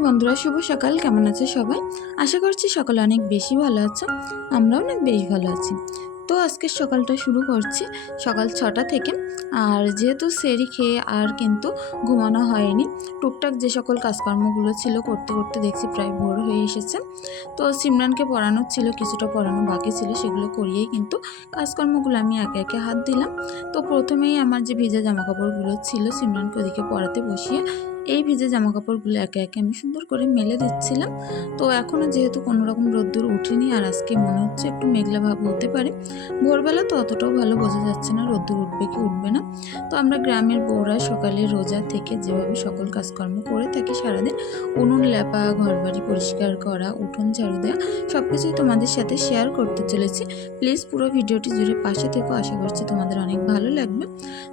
High বন্ধুরা, শুভ সকাল। কেমন আছে সবাই? আশা করছি সকালে অনেক বেশি ভালো আছে। আমরা অনেক বেশ ভালো আছি। তো আজকে সকালটা শুরু করছি সকাল ছটা থেকে। আর যেহেতু সেরি খেয়ে আর কিন্তু ঘুমানো হয়নি, টুকটাক যে সকল কাজকর্মগুলো ছিল করতে করতে দেখছি প্রায় ভোর হয়ে এসেছে। তো সিমরানকে পড়ানোর ছিল, কিছুটা পড়ানো বাকি ছিল, সেগুলো করিয়েই কিন্তু কাজকর্মগুলো আমি একে একে হাত দিলাম। তো প্রথমেই আমার যে ভেজা জামাকাপড়গুলো ছিল, সিমরানকে ওদিকে পড়াতে বসিয়ে এই ভিজে জামা কাপড়গুলো একে একে আমি সুন্দর করে মেলে দিচ্ছিলাম। তো এখনও যেহেতু কোনো রকম রোদ্দুর উঠেনি আর আজকে মনে হচ্ছে একটু মেঘলা ভাব হতে পারে, ভোরবেলা তো অতটাও ভালো বোঝা যাচ্ছে না রোদ্দুর উঠবে কি উঠবে না। তো আমরা গ্রামের বউরা সকালে রোজা থেকে যেভাবে সকল কাজকর্ম করে থাকি সারাদিন, উনুন লেপা, ঘরবাড়ি পরিষ্কার করা, উঠোন ঝাড়ু দেওয়া সব কিছুই তোমাদের সাথে শেয়ার করতে চলেছি। প্লিজ পুরো ভিডিওটি জুড়ে পাশে থেকেও আশা করছি তোমাদের অনেক ভালো লাগবে।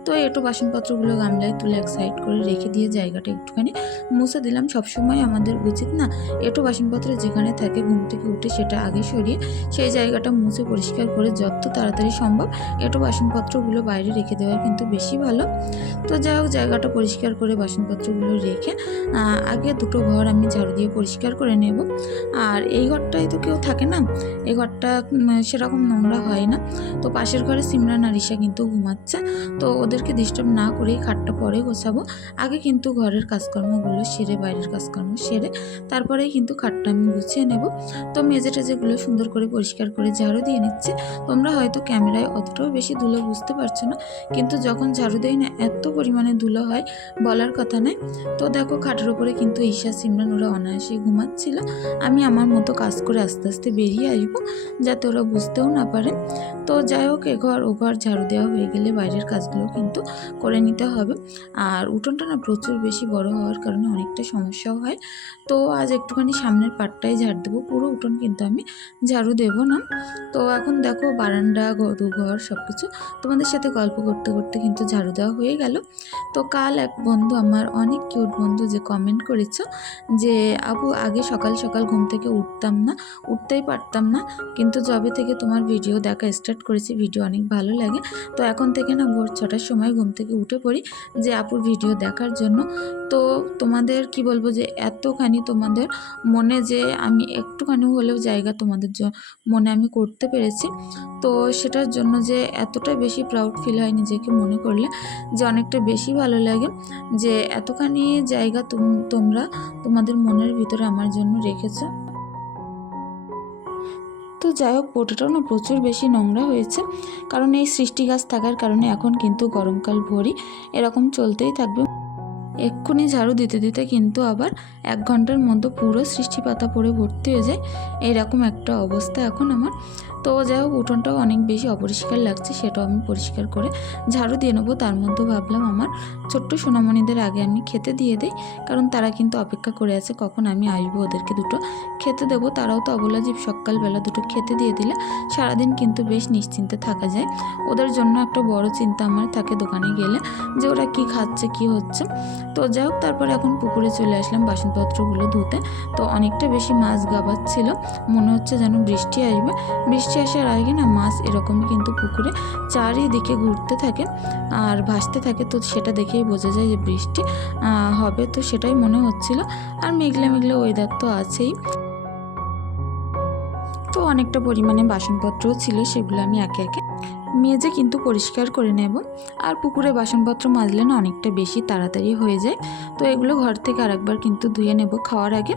তো এটো বাসনপত্রগুলো গামলায় তুলে এক সাইড করে রেখে দিয়ে জায়গাটা একটুখানি মুছে দিলাম। সবসময় আমাদের উচিত না এটো বাসনপত্র যেখানে থাকে ঘুম থেকে উঠে সেটা আগে সরিয়ে সেই জায়গাটা মুছে পরিষ্কার করে যত তাড়াতাড়ি সম্ভব এটো বাসনপত্রগুলো বাইরে রেখে দেওয়া কিন্তু বেশি ভালো। তো যাই হোক, জায়গাটা পরিষ্কার করে বাসনপত্রগুলো রেখে আগে দুটো ঘর আমি ঝাড়ু দিয়ে পরিষ্কার করে নেব। আর এই ঘরটায় তো কেউ থাকে না এই ঘরটা সেরকম নোংরা হয় না। তো পাশের ঘরে সিমরান আর ঈশা কিন্তু ঘুমাচ্ছে, তো ওদেরকে ডিস্টার্ব না করেই খাটটা পরে গোছাবো। আগে কিন্তু ঘরের কাজকর্মগুলো সেরে, বাইরের কাজকর্ম সেরে, তারপরেই কিন্তু খাটটা আমি গুছিয়ে নেব। তো মেজে টেজেগুলো সুন্দর করে পরিষ্কার করে ঝাড়ু দিয়ে নিচ্ছে। তোমরা হয়তো ক্যামেরায় অতটাও বেশি ধুলো বুঝতে পারছ না, কিন্তু যখন ঝাড়ু দেয় না, এত পরিমাণে ধুলো হয় বলার কথা নয়। তো দেখো খাটের ওপরে কিন্তু ঈশা, সিমরান ওরা অনায়াসে ঘুমাচ্ছিল। আমি আমার মতো কাজ করে আস্তে আস্তে বেরিয়ে আসব যাতে ওরা বুঝতেও না পারে। তো যাই হোক, এ ঘর, ও ঘর ঝাড়ু দেওয়া হয়ে গেলে বাইরের কাজগুলো কিন্তু করে নিতে হবে। আর উঠোনটা না প্রচুর বেশি বড় হওয়ার কারণে অনেকটা সমস্যাও হয়। তো আজ একটুখানি সামনের পাটটাই ঝাড় দেবো, পুরো উঠোন কিন্তু আমি ঝাড়ু দেবো না। তো এখন দেখো বারান্দা ঘর ঘর সব কিছু তোমাদের সাথে গল্প করতে করতে কিন্তু ঝাড়ু দেওয়া হয়ে গেল। তো কাল এক বন্ধু আমার অনেক কিউট বন্ধু যে কমেন্ট করেছ যে আপু আগে সকাল সকাল ঘুম থেকে উঠতাম না, উঠতেই পারতাম না। কিন্তু যবে থেকে তোমার ভিডিও দেখা স্টার্ট করেছি ভিডিও অনেক ভালো লাগে। তো এখন থেকে না ভোর ছটার সময় ঘুম থেকে উঠে পড়ি যে আপুর ভিডিও দেখার জন্য। তো তোমাদের কি বলব যে এতখানি তোমাদের মনে যে আমি একটুখানি হলেও জায়গা তোমাদের মনে আমি করতে পেরেছি। তো সেটার জন্য যে এতটা বেশি প্রাউড ফিল হয় নিজেকে মনে করলে যে অনেকটা বেশি ভালো লাগে যে এতখানি জায়গা তুম- তোমরা তোমাদের মনের ভিতরে আমার জন্য রেখেছো। তো যাই হোক, পোটাটাও না প্রচুর বেশি নোংরা হয়েছে। কারণ এই সৃষ্টি গাছ থাকার কারণে এখন কিন্তু গরমকাল ভরি এরকম চলতেই থাকবে। এক্ষুনি ঝাড়ু দিতে দিতে কিন্তু আবার এক ঘণ্টার মধ্যে পুরো সৃষ্টি পাতা পড়ে ভর্তি হয়ে যায়। এরকম একটা অবস্থা এখন আমার। তো যাই হোক, উঠোনটাও অনেক বেশি অপরিষ্কার লাগছে, সেটাও আমি পরিষ্কার করে ঝাড়ু দিয়ে নেব। তার মধ্যে ভাবলাম আমার ছোট্ট সোনামণিদের আগে আমি খেতে দিয়ে দিই, কারণ তারা কিন্তু অপেক্ষা করে আছে কখন আমি আসব ওদেরকে দুটো খেতে দেবো। তারাও তো অবলা জীব, সকালবেলা দুটো খেতে দিয়ে দিলে সারাদিন কিন্তু বেশ নিশ্চিন্তে থাকা যায়। ওদের জন্য একটা বড় চিন্তা আমার থাকে দোকানে গেলে, যে ওরা কি খাচ্ছে, কি হচ্ছে। তো যাই হোক, তারপরে এখন পুকুরে চলে আসলাম বাসনপত্রগুলো ধুতে। তো অনেকটা বেশি মাছ গাবাচ্ছিল, মনে হচ্ছে যেন বৃষ্টি আসবে। বৃষ্টি আসার আগে না মাছ এরকমই কিন্তু পুকুরে চারিদিকে ঘুরতে থাকে আর ভাসতে থাকে। তো সেটা দেখেই বোঝা যায় যে বৃষ্টি হবে তো সেটাই মনে হচ্ছিল। আর মেঘলা মেঘলা ওয়েদার তো আছেই। তো অনেকটা পরিমাণে বাসনপত্রও ছিল সেগুলো আমি একে একে মেজে কিন্তু পরিষ্কার করে নেব। আর পুকুরে বাসনপত্র মাজলে না অনেকটা বেশি তাড়াতাড়ি হয়ে যায়। তো এগুলো ঘর থেকে আরেকবার কিন্তু ধুয়ে নেব খাওয়ার আগে।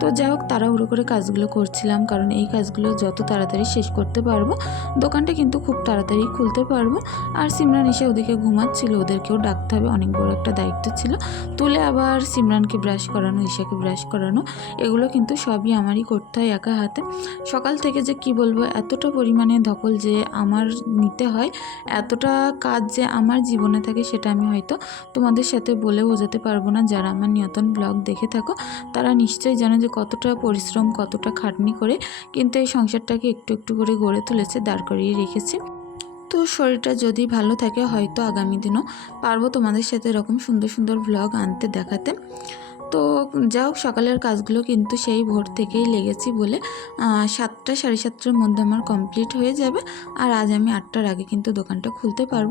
তো যাই হোক, তাড়াহুড়ো করে কাজগুলো করছিলাম, কারণ এই কাজগুলো যত তাড়াতাড়ি শেষ করতে পারব, দোকানটা কিন্তু খুব তাড়াতাড়ি খুলতে পারব। আর সিমরান এসে ওদিকে ঘুমাচ্ছিল, ওদেরকেও ডাকতে হবে, অনেক বড় একটা দায়িত্ব ছিল। তুলে আবার সিমরানকে ব্রাশ করানো, ঈশাকে ব্রাশ করানো, এগুলো কিন্তু সবই আমারই করতে হয় একা হাতে। সকাল থেকে যে কি বলব, এতটা পরিমাণে ধকল যে আমার নিতে হয়। এতটা কাজ যে আমার জীবনে থাকে সেটা আমি হয়তো তোমাদের সাথে বলে বোঝাতে পারব না। যারা আমার নিয়তন ব্লগ দেখে থাকো, তারা নিশ্চয়ই জানো যে কতটা পরিশ্রম, কতটা খাটনি করে কিন্তু এই সংসারটাকে একটু একটু করে গড়ে তুলেছে, দাঁড় করিয়ে রেখেছি। তো শরীরটা যদি ভালো থাকে, হয়তো আগামী দিনও পারব তোমাদের সাথে এরকম সুন্দর সুন্দর ব্লগ আনতে দেখাতে। তো যা হোক, সকালের কাজগুলো কিন্তু সেই ভোর থেকেই লেগেছি বলে সাতটা, সাড়ে সাতটার মধ্যে আমার কমপ্লিট হয়ে যাবে। আর আজ আমি আটটার আগে কিন্তু দোকানটা খুলতে পারব।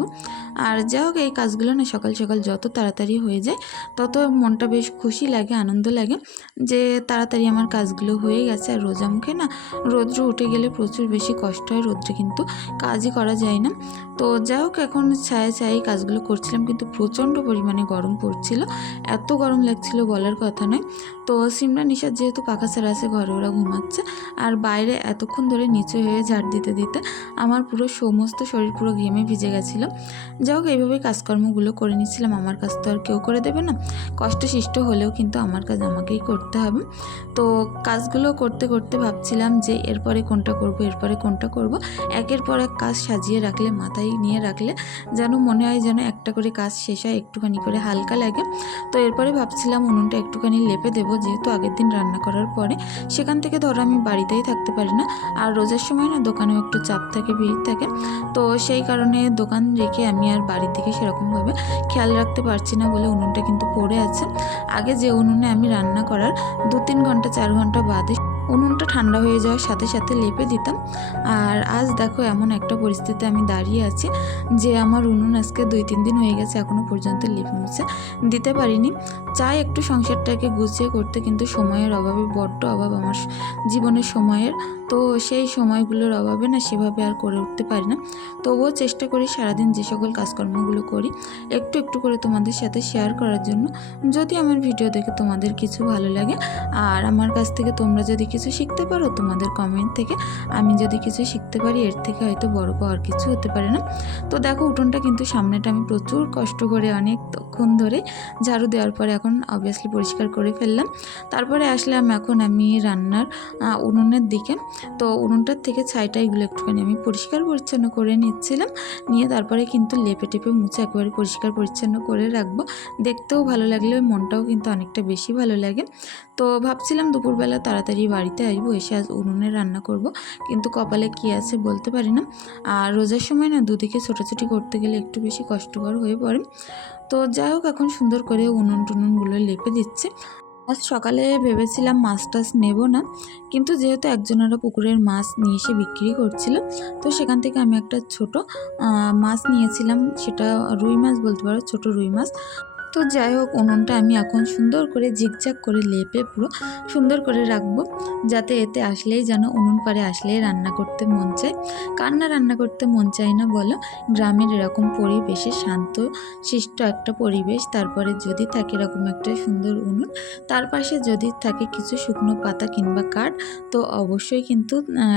আর যা হোক, এই কাজগুলো না সকাল সকাল যত তাড়াতাড়ি হয়ে যায়, তত মনটা বেশ খুশি লাগে, আনন্দ লাগে যে তাড়াতাড়ি আমার কাজগুলো হয়ে গেছে। আর রোজা মুখে না রৌদ্র উঠে গেলে প্রচুর বেশি কষ্ট হয়, রৌদ্রে কিন্তু কাজই করা যায় না। তো যাই হোক, এখন ছায়া ছায়া কাজগুলো করছিলাম, কিন্তু প্রচণ্ড পরিমাণে গরম পড়ছিল। এত গরম লাগছিল বলার কথা নয়। তো সিমরা নিশার যেহেতু পাখা ছাড়া আছে, ঘরে ওরা ঘুমাচ্ছে। আর বাইরে এতক্ষণ ধরে নিচু হয়ে ঝাড় দিতে দিতে আমার পুরো সমস্ত শরীর পুরো ঘেমে ভিজে গেছিল। যাই হোক এইভাবেই কাজকর্মগুলো করে নিচ্ছিলাম। আমার কাজ তো আর কেউ করে দেবে না। কষ্ট সৃষ্ট হলেও কিন্তু আমার কাজ আমাকেই করতে হবে। তো কাজগুলো করতে করতে ভাবছিলাম যে, এরপরে কোনটা করব, এরপরে কোনটা করব। একের পর এক কাজ সাজিয়ে রাখলে, মাথায় নিয়ে রাখলে যেন মনে হয় যেন একটা করে কাজ শেষ হয়, একটুখানি করে হালকা লাগে। তো এরপরে ভাবছিলাম উনুনটা একটুখানি লেপে দেবো, যেহেতু আগের দিন রান্না করার পরে। সেখান থেকে ধরো আমি বাড়িতেই থাকতে পারি না। আর রোজার সময় না দোকানেও একটু চাপ থাকে, ভিড় থাকে। তো সেই কারণে দোকান রেখে আমি আর বাড়ির দিকে সেরকমভাবে খেয়াল রাখতে পারছি না বলে উনুনটা কিন্তু পড়ে আছে। আগে যে উনুনে আমি রান্না করার দু তিন ঘণ্টা, চার ঘণ্টা বাদে উনুনটা ঠান্ডা হয়ে যাওয়ার সাথে সাথে লেপে দিতাম। আর আজ দেখো এমন একটা পরিস্থিতিতে আমি দাঁড়িয়ে আছি যে আমার উনুন আজকে দুই, তিন দিন হয়ে গেছে এখনও পর্যন্ত লেপে মুছে। দিতে পারিনি। চাই একটু সংসারটাকে গুছিয়ে করতে, কিন্তু সময়ের অভাবে, বড্ড অভাব আমার জীবনের সময়ের। তো সেই সময়গুলোর অভাবে না সেভাবে আর করে উঠতে পারি না। তবুও চেষ্টা করি সারাদিন যে সকল কাজকর্মগুলো করি, একটু একটু করে তোমাদের সাথে শেয়ার করার জন্য। যদি আমার ভিডিও দেখে তোমাদের কিছু ভালো লাগে, আর আমার কাছ থেকে তোমরা যদি কিছু শিখতে পারো তোমাদের কমেন্ট থেকে। আমি যদি কিছু শিখতে পারি, এর থেকে হয়তো বড় পাওয়ার কিছু হতে পারে না। তো দেখো, উঠোনটা কিন্তু সামনেটা আমি প্রচুর কষ্ট করে অনেকক্ষণ ধরে ঝাড়ু দেওয়ার পরে এখন অবভিয়াসলি পরিষ্কার করে ফেললাম। তারপরে আসলাম এখন আমি রান্নার উনুনের দিকে। তো উনুনটার থেকে ছাইটা এগুলো একটুখানি আমি পরিষ্কার পরিচ্ছন্ন করে নিচ্ছিলাম। নিয়ে তারপরে কিন্তু লেপে টেপে মুছে একেবারে পরিষ্কার পরিচ্ছন্ন করে রাখব। দেখতেও ভালো লাগলে মনটাও কিন্তু অনেকটা বেশি ভালো লাগে। তো ভাবছিলাম দুপুরবেলা তাড়াতাড়ি বাড়িতে আসব, এসে আজ উনুনে রান্না করব। কিন্তু কপালে কি আছে বলতে পারি না। আর রোজার সময় না দুদিকে ছোটাছুটি করতে গেলে একটু বেশি কষ্টকর হয়ে পড়ে। তো যাই হোক, এখন সুন্দর করে উনুন টুনুনগুলো লেপে দিচ্ছে। আজ সকালে ভেবেছিলাম মাছ টাছ নেব না। কিন্তু যেহেতু একজনেরা পুকুরের মাছ নিয়ে এসে বিক্রি করছিল, তো সেখান থেকে আমি একটা ছোট মাছ নিয়েছিলাম। সেটা রুই মাছ বলতে পারো, ছোট রুই মাছ। তো যাই হোক, উনুনটা আমি এখন সুন্দর করে জিগজাগ করে লেপে পুরো সুন্দর করে রাখব। যাতে এতে আসলেই যেন উনুন পাড়ে আসলেই রান্না করতে মন চায়। কান্না রান্না করতে মন চায় না বলো? গ্রামের এরকম পরিবেশে শান্ত শিষ্ট একটা পরিবেশ, তারপরে যদি থাকে এরকম একটা সুন্দর উনুন, তার পাশে যদি থাকে কিছু শুকনো পাতা কিংবা কাঠ, তো অবশ্যই কিন্তু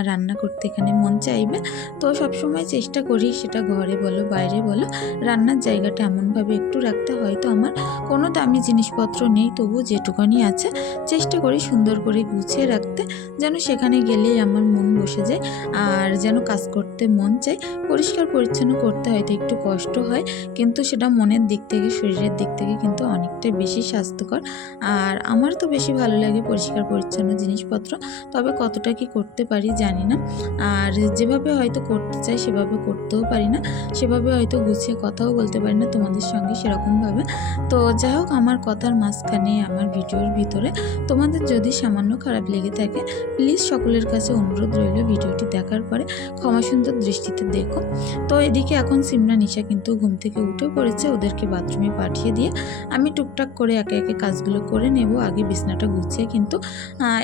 রান্না করতে এখানে মন চাইবে। তো সবসময় চেষ্টা করি সেটা ঘরে বলো, বাইরে বলো, রান্নার জায়গাটা এমনভাবে একটু রাখতে, হয়তো আমার। কোনো দামি জিনিসপত্র নেই, তবু যেটুকানি আছে চেষ্টা করি সুন্দর করে গুছিয়ে রাখতে, যেন সেখানে গেলেই আমার মন বসে যায়, আর যেন কাজ করতে মন চায়। পরিষ্কার পরিচ্ছন্ন করতে হয়তো একটু কষ্ট হয়, কিন্তু সেটা মনের দিক থেকে, শরীরের দিক থেকে কিন্তু অনেকটা বেশি স্বাস্থ্যকর। আর আমার তো বেশি ভালো লাগে পরিষ্কার পরিচ্ছন্ন জিনিসপত্র, তবে কতটা কি করতে পারি জানি না। আর যেভাবে হয়তো করতে চাই, সেভাবে করতেও পারি না। সেভাবে হয়তো গুছিয়ে কথাও বলতে পারি না তোমাদের সঙ্গে সেরকমভাবে। তো যাই হোক, আমার কথার মাঝখানে, আমার ভিডিওর ভিতরে তোমাদের যদি সামান্য খারাপ লেগে থাকে প্লিজ সকলের কাছে অনুরোধ রইল ভিডিওটি দেখার পরে ক্ষমা সুন্দর দৃষ্টিতে দেখো। তো এদিকে এখন সিমরা নিশা কিন্তু ঘুম থেকে উঠে পড়েছে, ওদেরকে বাথরুমে পাঠিয়ে দিয়ে আমি টুকটাক করে একে একে কাজগুলো করে নেব, আগে বিছনাটা গুছিয়ে কিন্তু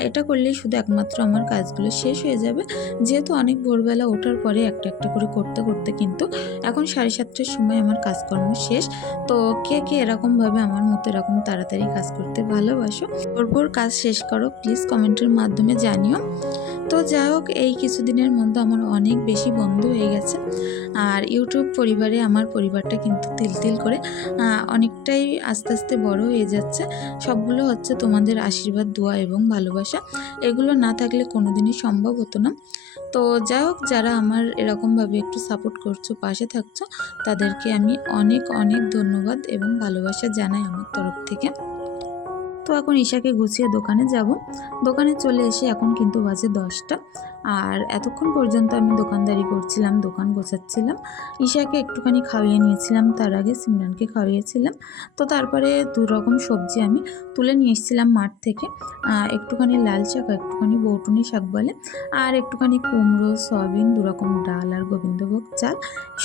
এটা করলেই শুধু একমাত্র আমার কাজগুলো শেষ হয়ে যাবে। যেহেতু অনেক ভোরবেলা ওঠার পরে একটা একটা করে করতে করতে কিন্তু এখন সাড়ে সাতটার সময় আমার কাজকর্ম শেষ। তো কে কে এরকমভাবে আমার মতো এরকম তাড়াতাড়ি কাজ করতে ভালোবাসো। পরপর কাজ শেষ করো প্লিজ কমেন্টের মাধ্যমে জানিও। তো যাই হোক, এই কিছুদিনের মধ্যে আমার অনেক বেশি বন্ধু হয়ে গেছে। আর ইউটিউব পরিবারে আমার পরিবারটা কিন্তু তিল তিল করে অনেকটাই আস্তে আস্তে বড় হয়ে যাচ্ছে। সবগুলো হচ্ছে তোমাদের আশীর্বাদ, দোয়া এবং ভালোবাসা। এগুলো না থাকলে কোনোদিনই সম্ভব হতো না। তো যাই হোক, যারা আমার এরকমভাবে একটু সাপোর্ট করছ, পাশে থাকছো, তাদেরকে আমি অনেক অনেক ধন্যবাদ এবং ভালোবাসা জানাই আমার তরফ থেকে। তো এখন ঈশাকে গুছিয়ে দোকানে যাব। দোকানে চলে এসে এখন কিন্তু বাজে দশটা। আর এতক্ষণ পর্যন্ত আমি দোকানদারি করছিলাম, দোকান গোছাচ্ছিলাম। ঈশাকে একটুখানি খাওয়িয়ে নিয়েছিলাম, তার আগে সিমরানকে খাইয়েছিলাম। তো তারপরে দু রকম সবজি আমি তুলে নিয়ে এসেছিলাম মাঠ থেকে একটুখানি লাল শাক, একটুখানি বৌটুনি শাক বলে, আর একটুখানি কুমড়ো, সয়াবিন দু রকম ডাল আর গোবিন্দভোগ চাল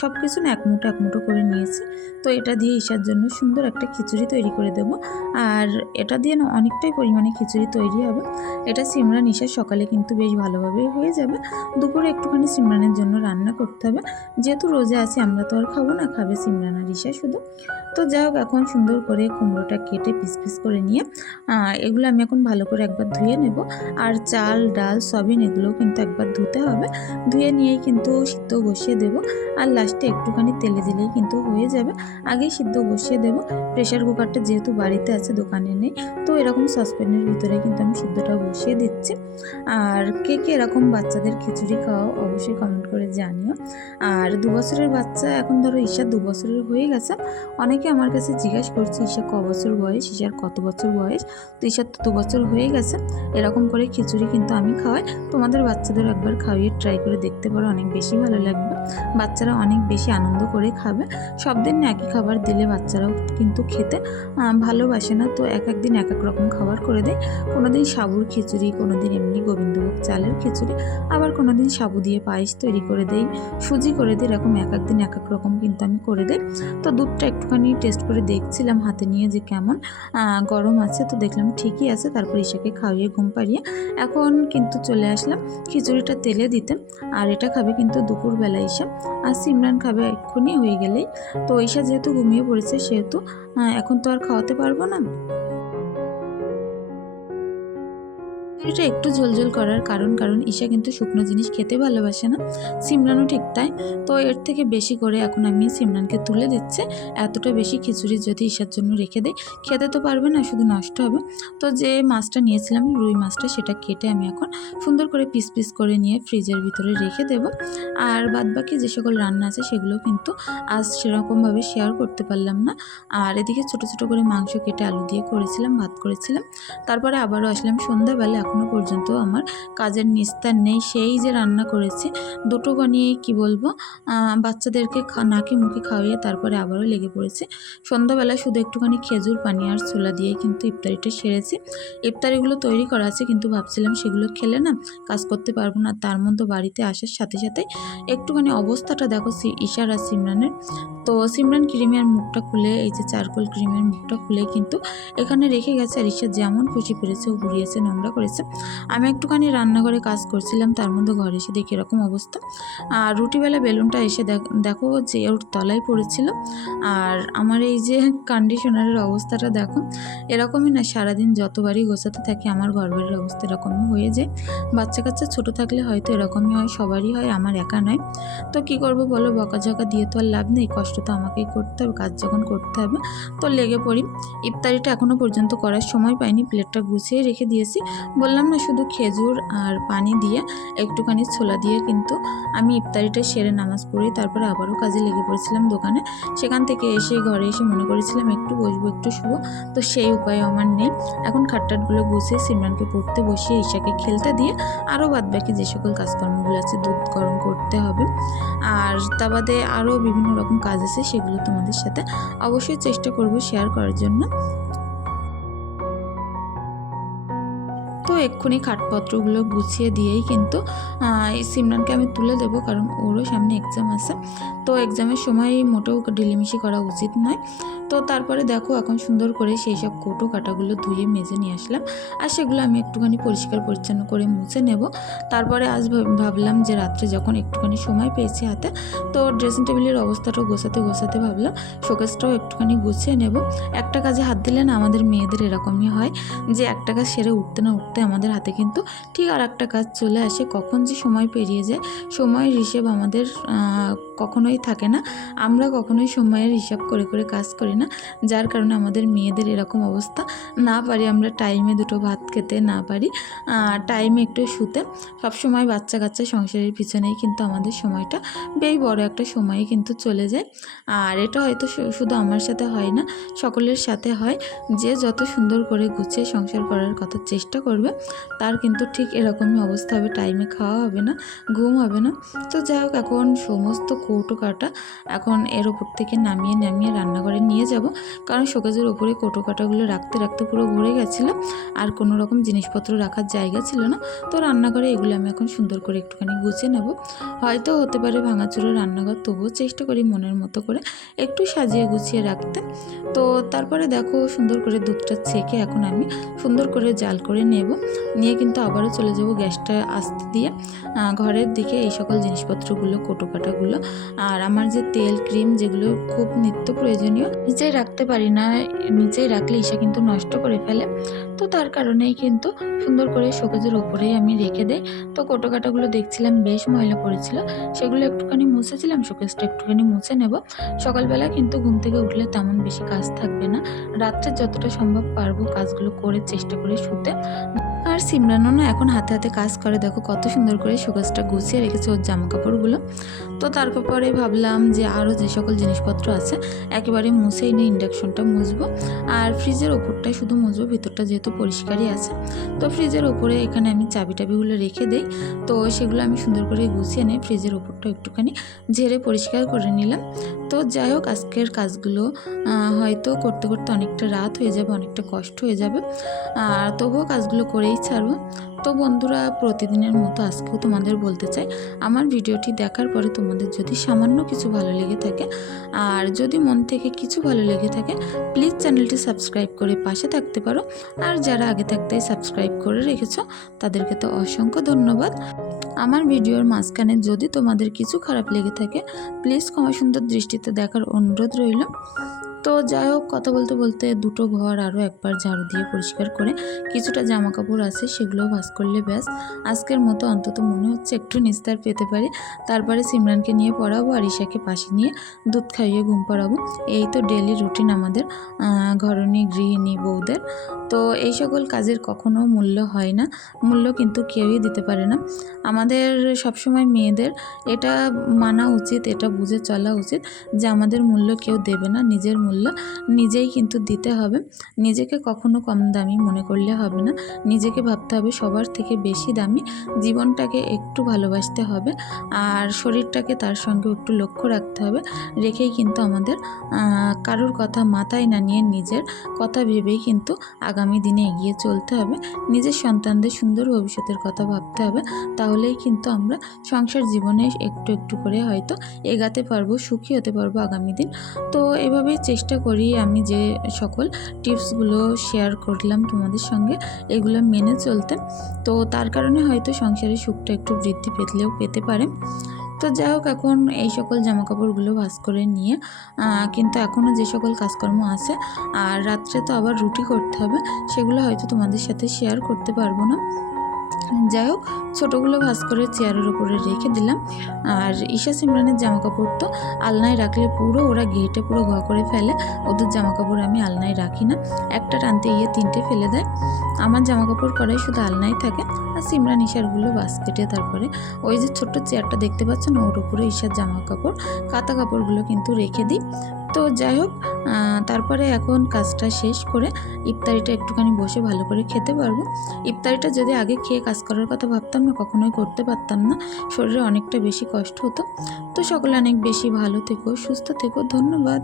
সব কিছু না এক মুঠো এক মুঠো করে নিয়েছি। তো এটা দিয়ে ঈশার জন্য সুন্দর একটা খিচুড়ি তৈরি করে দেব। আর এটা দিয়ে না অনেকটাই পরিমাণে খিচুড়ি তৈরি হবে। এটা সিমরান ঈশার সকালে কিন্তু বেশ ভালোভাবেই হয়ে যাবে। দুপুরে একটুখানি সিমরানের জন্য রান্না করতে হবে। যেহেতু রোজে আছি, আমরা তো আর খাব না, খাবে সিমরান আর শুধু। তো যাই হোক, এখন সুন্দর করে কুমড়োটা কেটে পিস পিস করে নিয়ে এগুলো আমি এখন ভালো করে একবার ধুয়ে নেব। আর চাল, ডাল সবিন এগুলোও কিন্তু একবার ধুতে হবে। ধুয়ে নিয়েই কিন্তু সিদ্ধ বসিয়ে দেব। আর লাস্টে একটুখানি তেলে দিলেই কিন্তু হয়ে যাবে। আগেই সিদ্ধ বসিয়ে দেব। প্রেশার কুকারটা যেহেতু বাড়িতে আছে, দোকানে নেই, তো এরকম সসপ্যানের ভিতরে কিন্তু আমি সিদ্ধটা বসিয়ে দিচ্ছি। আর কে কে এরকম বাচ্চাদের খিচুড়ি খাওয়াও অবশ্যই কমেন্ট করে জানিও। আর দু বছরের বাচ্চা এখন ধরো ঈশা দু বছরের হয়ে গেছে। অনেকে আমার কাছে জিজ্ঞাসা করছে, ঈশা ক বছর বয়স? ঈশার কত বছর বয়স? তো ঈশার তো দু বছর হয়ে গেছে। এরকম করে খিচুড়ি কিন্তু আমি খাওয়াই। তোমাদের বাচ্চাদের একবার খাওয়িয়ে ট্রাই করে দেখতে পারো, অনেক বেশি ভালো লাগবে। বাচ্চারা অনেক বেশি আনন্দ করে খাবে। সব দিন একই খাবার দিলে বাচ্চারাও কিন্তু খেতে ভালোবাসে না। তো এক এক দিন এক এক রকম খাবার করে দেয়। কোনো দিন সাবুর খিচুড়ি কোনো দিন এমনি গোবিন্দভোগ চালের খিচুড়ি, আবার কোনো দিন সাবু দিয়ে পায়েস তৈরি করে দেই, সুজি করে দিই, এরকম এক এক দিন এক এক রকম কিন্তু আমি করে দিই। তো দুধটা একটুখানি টেস্ট করে দেখছিলাম হাতে নিয়ে যে কেমন গরম আছে। তো দেখলাম ঠিকই আছে। তারপর ঈশাকে খাইয়ে ঘুম পাড়িয়ে এখন কিন্তু চলে আসলাম খিচুড়িটা তেলে দিতে। আর এটা খাবে কিন্তু দুপুরবেলা ঈশা আর সিমরান খাবে এক্ষুনি হয়ে গেলেই। তো ঈশা যেহেতু ঘুমিয়ে পড়েছে, সেহেতু এখন তো আর খাওয়াতে পারব না। এটা একটু ঝোলঝোল করার কারণ কারণ ঈশা কিন্তু শুকনো জিনিস খেতে ভালোবাসে না। সিমরানও ঠিক তাই। তো এর থেকে বেশি করে এখন আমি সিমরানকে তুলে দিচ্ছে। এতটা বেশি খিচুড়ি যদি ঈশার জন্য রেখে দেয় খেতে তো পারবে না, শুধু নষ্ট হবে। তো যে মাছটা নিয়েছিলাম, রুই মাছটা, সেটা কেটে আমি এখন সুন্দর করে পিস পিস করে নিয়ে ফ্রিজের ভিতরে রেখে দেব। আর বাদবাকি যে সকল রান্না আছে, সেগুলো কিন্তু আজ সেরকমভাবে শেয়ার করতে পারলাম না। আর এদিকে ছোট ছোট করে মাংস কেটে আলু দিয়ে করেছিলাম, ভাত করেছিলাম। তারপরে আবারও আসলাম সন্ধ্যাবেলা এখনও পর্যন্ত আমার কাজের নিস্তার নেই। সেই যে রান্না করেছি, দুটো বানিয়ে কি বলব বাচ্চাদেরকে নাকে মুখে খাওয়িয়ে তারপরে আবারও লেগে পড়েছে। সন্ধ্যাবেলা শুধু একটুখানি খেজুর, পানি আর ছোলা দিয়ে কিন্তু ইফতারিটা সেরেছি। ইফতারিগুলো তৈরি করা আছে কিন্তু ভাবছিলাম সেগুলো খেলে না কাজ করতে পারব না, তার মধ্যে বাড়িতে আসার সাথে সাথে একটুখানি অবস্থাটা দেখো আর সিমরানের। তো সিমরান ক্রিমের মুখটা খুলে, এই যে চারকোল ক্রিমের মুখটা খুলে কিন্তু এখানে রেখে গেছে আর ঈশা যেমন খুশি পেরেছে ও ঘুরিয়েছে, নোংরা করেছে। আমি একটুখানি রান্নাঘরে কাজ করছিলাম, তার মধ্যে ঘরে এসে দেখি এরকম অবস্থা। আর রুটিবেলা বেলুনটা এসে দেখ- দেখো যে ওর তলায় পড়েছিল। আর আমার এই যে কন্ডিশনারের অবস্থাটা দেখো, এরকমই না, সারাদিন যতবারই গোছাতে থাকি আমার ঘরবাড়ির অবস্থা এরকমই হয়ে যায়। বাচ্চা কাচ্চা ছোটো থাকলে হয়তো এরকমই হয়, সবারই হয়, আমার একা নয়। তো কি করব বলো, বকাঝকা দিয়ে তো আর লাভ নেই, কষ্ট তো আমাকেই করতে হবে, কাজ যখন করতে হবে। তো লেগে পড়ি। ইফতারিটা এখনও পর্যন্ত করার সময় পাইনি, প্লেটটা গুছিয়ে রেখে দিয়েছি। বললাম না শুধু খেজুর আর পানি দিয়ে, একটুখানি ছোলা দিয়ে কিন্তু আমি ইফতারিটা সেরে নামাজ পড়ি, তারপরে আবারও কাজে লেগে পড়েছিলাম দোকানে। সেখান থেকে এসে ঘরে এসে মনে করেছিলাম একটু বসবো, একটু শুবো, তো সেই উপায় আমার নেই। এখন খাটটাটগুলো গুছিয়ে সিমরানকে পড়তে বসিয়ে, ঈশাকে খেলতে দিয়ে আরও বাদ বাকি যে সকল কাজকর্মগুলো আছে দুধ গরম করতে হবে। আর তা বাদে আরও বিভিন্ন রকম কাজ আছে সেগুলো তোমাদের সাথে অবশ্যই চেষ্টা করব শেয়ার করার জন্য। তো এক্ষুনি খাটপত্রগুলো গুছিয়ে দিয়েই কিন্তু সিমরানকে আমি তুলে দেবো, কারণ ওরও সামনে এক্সাম আছে। তো এক্সামের সময় মোটেও ঢিলেমিশি করা উচিত নয়। তো তারপরে দেখো এখন সুন্দর করে সেই সব কোটো কাটাগুলো ধুয়ে মেজে নিয়ে আসলাম। আর সেগুলো আমি একটুখানি পরিষ্কার পরিচ্ছন্ন করে মুছে নেব। তারপরে আজ ভাব- ভাবলাম যে রাত্রে যখন একটুখানি সময় পেয়েছি হাতে, তো ড্রেসিং টেবিলের অবস্থাটাও গোছাতে গোছাতে ভাবলাম শোকেসটাও একটুখানি গুছিয়ে নেব। একটা কাজে হাত দিলে না আমাদের মেয়েদের এরকমই হয় যে একটা কাজ সেরে উঠতে না উঠতে আমাদের হাতে কিন্তু ঠিক আর একটা কাজ চলে আসে। কখন যে সময় পেরিয়ে যায়, সময়ের হিসেব আমাদের কখনোই থাকে না। আমরা কখনোই সময়ের হিসাব করে করে কাজ করি না। যার কারণে আমাদের মেয়েদের এরকম অবস্থা। না পারি আমরা টাইমে দুটো ভাত খেতে, না পারি। টাইমে একটু শুতে। সব সময় বাচ্চা কাচ্চা সংসারের পিছনেই কিন্তু আমাদের সময়টা বেশ বড় একটা সময়ে কিন্তু চলে যায়। আর এটা হয়তো শুধু আমার সাথে হয় না, সকলের সাথে হয়। যে যত সুন্দর করে গুছিয়ে সংসার করার কথা চেষ্টা করবে, তার কিন্তু ঠিক এরকমই অবস্থা হবে। টাইমে খাওয়া হবে না, ঘুম হবে না। তো যাই হোক, এখন সমস্ত কৌটো কাটা এখন এর ওপর থেকে নামিয়ে নামিয়ে রান্নাঘরে নিয়ে যাব। কারণ শোকেজের ওপরে কৌটো কাটাগুলো রাখতে রাখতে পুরো ভরে গেছিল। আর কোনো রকম জিনিসপত্র রাখার জায়গা ছিল না। তো রান্নাঘরে এগুলো আমি এখন সুন্দর করে একটুখানি গুছিয়ে নেব। হয়তো হতে পারে ভাঙাচোরা রান্নাঘর, তবুও চেষ্টা করি মনের মতো করে একটু সাজিয়ে গুছিয়ে রাখতে। তো তারপরে দেখো সুন্দর করে দুধটা ছেঁকে এখন আমি সুন্দর করে জাল করে নেব। নিয়ে কিন্তু আবারও চলে যাব গ্যাসটা আস্তে দিয়ে। ঘরের দিকে এই সকল জিনিসপত্রগুলো, কোটো কাটাগুলো আর আমার যে তেল ক্রিম যেগুলো খুব নিত্য প্রয়োজনীয় নিচেই রাখতে পারি না। নিচেই রাখলে ঈশা কিন্তু নষ্ট করে ফেলে। তো তার কারণেই কিন্তু সুন্দর করে শোকেজের ওপরেই আমি রেখে দেই। তো কোটো কাটাগুলো দেখছিলাম, বেশ ময়লা পড়েছিল। সেগুলো একটুখানি মুছেছিলাম শোকেজটা একটুখানি মুছে নেব। সকালবেলা কিন্তু ঘুম থেকে উঠলে তেমন বেশি কাজ থাকবে না। রাত্রে যতটা সম্ভব পারব কাজগুলো করে চেষ্টা করে শুতে। আর সিমরানও না এখন হাতে হাতে কাজ করে। দেখো কত সুন্দর করে শোকেজটা গুছিয়ে রেখেছে ওর জামা কাপড়গুলো তো তারপরে ভাবলাম যে আরও যে সকল জিনিসপত্র আছে, একেবারে মুছেই নিয়ে ইন্ডাকশনটা মুছবো। আর ফ্রিজের ওপরটা শুধু মুছবো, ভিতরটা যেহেতু পরিষ্কারই আছে। তো ফ্রিজের ওপরে এখানে আমি চাবি টাবিগুলো রেখে দেই। তো সেগুলো আমি সুন্দর করে গুছিয়ে নিই ফ্রিজের ওপরটা একটুখানি ঝেড়ে পরিষ্কার করে নিলাম। তো যাই হোক, আজকের কাজগুলো হয়তো করতে করতে অনেকটা রাত হয়ে যাবে, অনেকটা কষ্ট হয়ে যাবে। আর তবুও কাজগুলো করেই ছাড়বো। তো বন্ধুরা, প্রতিদিনের মতো আজকেও তোমাদের বলতে চাই, আমার ভিডিওটি দেখার পরে তোমাদের যদি সামান্য কিছু ভালো লেগে থাকে আর যদি মন থেকে কিছু ভালো লেগে থাকে প্লিজ চ্যানেলটি সাবস্ক্রাইব করে পাশে থাকতে পারো। আর যারা আগে থাকতেই সাবস্ক্রাইব করে রেখেছো, তাদেরকে তো অসংখ্য ধন্যবাদ। আমার ভিডিওর মাঝখানে যদি তোমাদের কিছু খারাপ লেগে থাকে প্লিজ ক্ষমা সুন্দর দৃষ্টিতে দেখার অনুরোধ রইল। তো যাই হোক, কথা বলতে বলতে দুটো ঘর আরও একবার ঝাড়ু দিয়ে পরিষ্কার করে কিছুটা জামা কাপড় আছে, সেগুলোও ভাস করলে ব্যাস। আজকের মতো অন্তত মনে হচ্ছে একটু নিস্তার পেতে পারি। তারপরে সিমরানকে নিয়ে পড়াবো আর ঈশাকে পাশে নিয়ে দুধ খাইয়ে ঘুম পাড়াবো। এই তো ডেলি রুটিন আমাদের ঘরণী, গৃহিণী, বউদের। তো এই সকল কাজের কখনো মূল্য হয় না, মূল্য কিন্তু কেউই দিতে পারে না। আমাদের সবসময় মেয়েদের এটা মানা উচিত, এটা বুঝে চলা উচিত যে আমাদের মূল্য কেউ দেবে না, নিজের মূল্য নিজেই কিন্তু দিতে হবে। নিজেকে কখনো কম দামি মনে করলে হবে না। নিজেকে ভাবতে হবে সবার থেকে বেশি দামি। জীবনটাকে একটু ভালোবাসতে হবে। আর শরীরটাকে তার সঙ্গে একটু লক্ষ্য রাখতে হবে। রেখেই কিন্তু আমাদের কারোর কথা মাথায় না নিয়ে নিজের কথা ভেবেই কিন্তু আগামী দিনে এগিয়ে চলতে হবে। নিজের সন্তানদের সুন্দর ভবিষ্যতের কথা ভাবতে হবে। তাহলেই কিন্তু আমরা সংসার জীবনে একটু একটু করে হয়তো এগাতে পারব, সুখী হতে পারব আগামী দিন। তো এভাবেই চেষ্টা করি আমি যে সকল টিপসগুলো শেয়ার করলাম তোমাদের সঙ্গে, এগুলো মেনে চলতে। তো তার কারণে হয়তো সংসারের সুখটা একটু বৃদ্ধি পেতলেও পেতে পারে। তো যাই হোক, এখন এই সকল জামা কাপড়গুলো ভাস করে নিয়ে কিন্তু এখনও যে সকল কাজকর্ম আছে, আর রাত্রে তো আবার রুটি করতে হবে, সেগুলো হয়তো তোমাদের সাথে শেয়ার করতে পারব না। যাই হোক, ছোটোগুলো ভাস করে চেয়ারের উপরে রেখে দিলাম। আর ঈশা সিমরানের জামা কাপড় তো আলনায় রাখলে পুরো, ওরা গেটে পুরো ঘ করে ফেলে। ওদের জামা কাপড় আমি আলনায় রাখি না। একটা টানতে গিয়ে তিনটে ফেলে দেয়। আমার জামা কাপড় করাই শুধু আলনায় থাকে। আর সিমরান ঈশারগুলো বাস্কেটে তারপরে ওই যে ছোট্ট চেয়ারটা দেখতে পাচ্ছ না ওর উপরে ঈশার জামা কাপড় কাতা কাপড়গুলো কিন্তু রেখে দিই। তো যাই হোক তারপরে এখন কাজটা শেষ করে ইফতারিটা একটুখানি বসে ভালো করে খেতে পারব। ইফতারিটা যদি আগে খেয়ে কাজ করার কথা ভাবতাম না, কখনোই করতে পারতাম না। শরীরে অনেকটা বেশি কষ্ট হতো। তো সকলে অনেক বেশি ভালো থেকো, সুস্থ থেকো, ধন্যবাদ।